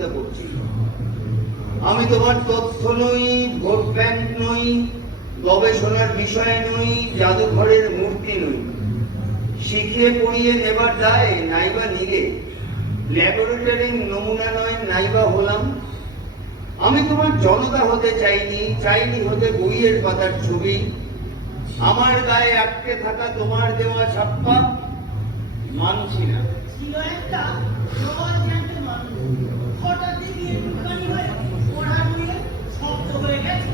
বিরোধিতা করছি। আমি তোমার তথ্য নই, ভোট ব্যাংক নই, গবেষণার বিষয় নই, জাদুঘরের মূর্তি নই। শিখিয়ে পড়িয়ে নেবার দায় নাইবা নিলে, ল্যাবরেটরির নমুনা নয় নাইবা হলাম। আমি তোমার জনতা হতে চাইনি হতে বইয়ের পাতার ছবি। আমার গায়ে আটকে থাকা তোমার দেওয়া ছাপ্পা মানছি না। ছিল একটা জল জ্যান্ত মানুষ, হঠাৎই দিয়ে দোকানি হয়ে ওরা নিয়ে শব্দ হয়ে গেছে।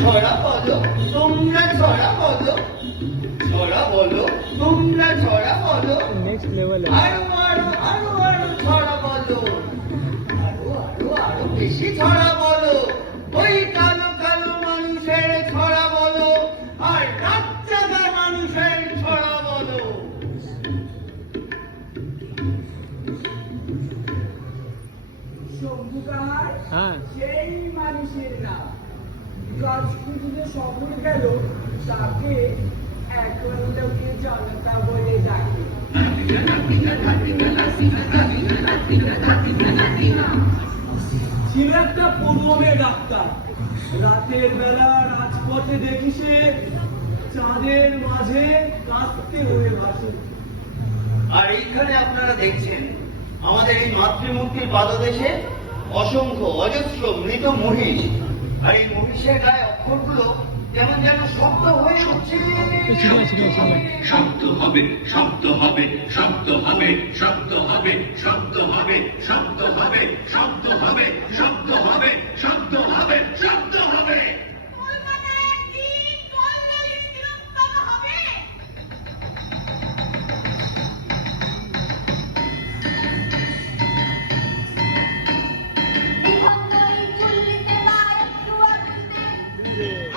ছড়া বলো তোমরা, ছড়া বলো, ছড়া বলো তোমরা, ছড়া বলো, আরো আরো আরো আরো ছড়া বলো, আরো আরো আরো বেশি ছড়া বলো। ওই কালো কালো মানুষের ছড়া বলো, আর রাত জাগা মানুষের ছড়া বলো। হ্যাঁ, সেই মানুষের নাম রাজপুতিতে শহর গেল, তাকে এখন লোকে জনতা বলে ডাকে। ছিল একটা পূর্বমে ডাক্তার, রাতের বেলা রাজপথে দেখি সে চাঁদের মাঝে কাঁদতে হয়ে ভাসে। আর এইখানে আপনারা দেখছেন আমাদের এই মাতৃমূর্তির পাদদেশে অসংখ্য অজস্র মৃত মহিষ। আর এই মহিষের গায়ে অক্ষরগুলো যেমন যেন শব্দ হয়ে উঠছে। শব্দ হবে, শব্দ হবে, শব্দ হবে, শব্দ হবে, শব্দ হবে, শব্দ হবে, শব্দ হবে, শব্দ হবে, শব্দ